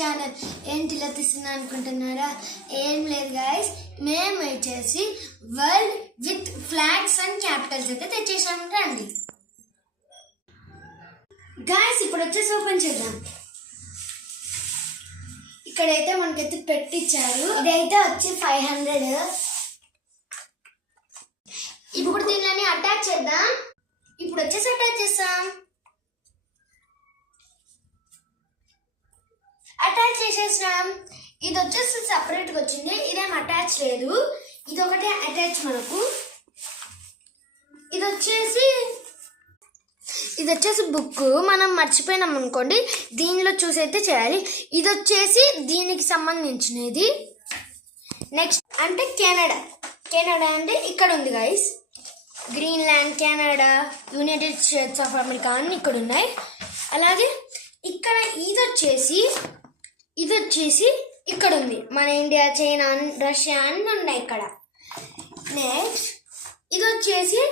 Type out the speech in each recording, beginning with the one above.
Channel. ఏంటి ఇలా తీస్తున్నా అనుకుంటున్నారా? ఏం లేదు గైస్, మేము వచ్చేసి world with flags and Capitals అయితే తెచ్చేసాము. రండి గైస్, ఇప్పుడు వచ్చేసి ఓపెన్ చేద్దాం. ఇక్కడైతే మనకైతే పెట్టించారు. ఇదైతే వచ్చి 500. ఇప్పుడు దీనిని అటాచ్ చేద్దాం. ఇప్పుడు వచ్చేసి అటాచ్ చేస్తాం. అటాచ్ చేసేసినాం. ఇది వచ్చేసి సపరేట్గా వచ్చింది, ఇదేం అటాచ్ లేదు. ఇది ఒకటే అటాచ్ మనకు. ఇది వచ్చేసి బుక్. మనం మర్చిపోయినాం అనుకోండి, దీనిలో చూసి అయితే చేయాలి. ఇది వచ్చేసి దీనికి సంబంధించినది. నెక్స్ట్ అంటే కెనడా అంటే ఇక్కడ ఉంది guys. Greenland, Canada, United states of America అన్ని ఇక్కడ ఉన్నాయి. అలాగే ఇక్కడ ఇది వచ్చేసి ఇక్కడ ఉంది. మన ఇండియా, చైనా, రష్యా అన్నీ ఉన్నాయి ఇక్కడ. నెక్స్ట్ ఇది వచ్చేసి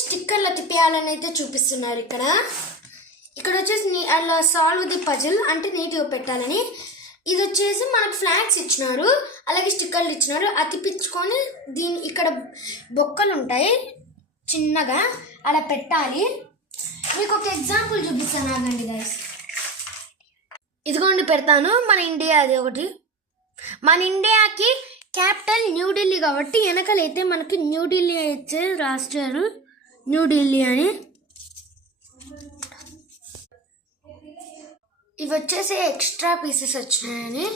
స్టిక్కర్లు తిప్పేయాలని అయితే చూపిస్తున్నారు ఇక్కడ. ఇక్కడ వచ్చేసి అలా సాల్వ్ ది పజిల్ అంటే నీట్గా పెట్టాలని. ఇది వచ్చేసి మనకు ఫ్లాగ్స్ ఇచ్చినారు, అలాగే స్టిక్కర్లు ఇచ్చినారు. అతిపించుకొని ఇక్కడ బొక్కలు ఉంటాయి చిన్నగా, అలా పెట్టాలి. మీకు ఒక ఎగ్జాంపుల్ చూపిస్తాను, ఆగండి గైస్. ఇదిగోండి పెడతాను. మన ఇండియా అది ఒకటి. మన ఇండియాకి క్యాపిటల్ న్యూఢిల్లీ కాబట్టి వెనకాలైతే మనకి న్యూఢిల్లీ అయితే రాశారు, న్యూఢిల్లీ అని. ఇవి వచ్చేసి ఎక్స్ట్రా పీసెస్ వచ్చినాయని.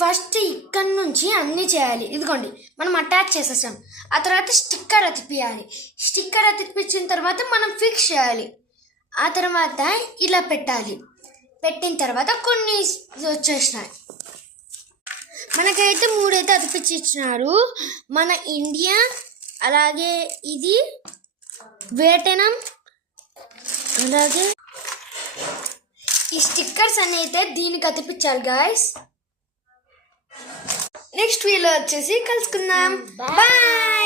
ఫస్ట్ ఇక్కడ నుంచి అన్నీ చేయాలి. ఇదిగోండి మనం అటాచ్ చేసేసాం. ఆ తర్వాత స్టిక్కర్ అతిపియాలి. స్టిక్కర్ అతిపించిన తర్వాత మనం ఫిక్స్ చేయాలి. ఆ తర్వాత ఇలా పెట్టాలి. పెట్టిన తర్వాత కొన్ని వచ్చేసినాయి. మనకైతే 3 అయితే అతిపించి ఇచ్చినారు. మన ఇండియా, అలాగే ఇది వియట్నాం, అలాగే ఈ స్టిక్కర్స్ అన్ని అయితే దీనికి అతిపించాలి గాయస్. నెక్స్ట్ వీడియోలో వచ్చేసి కలుసుకుందాం. బాయ్.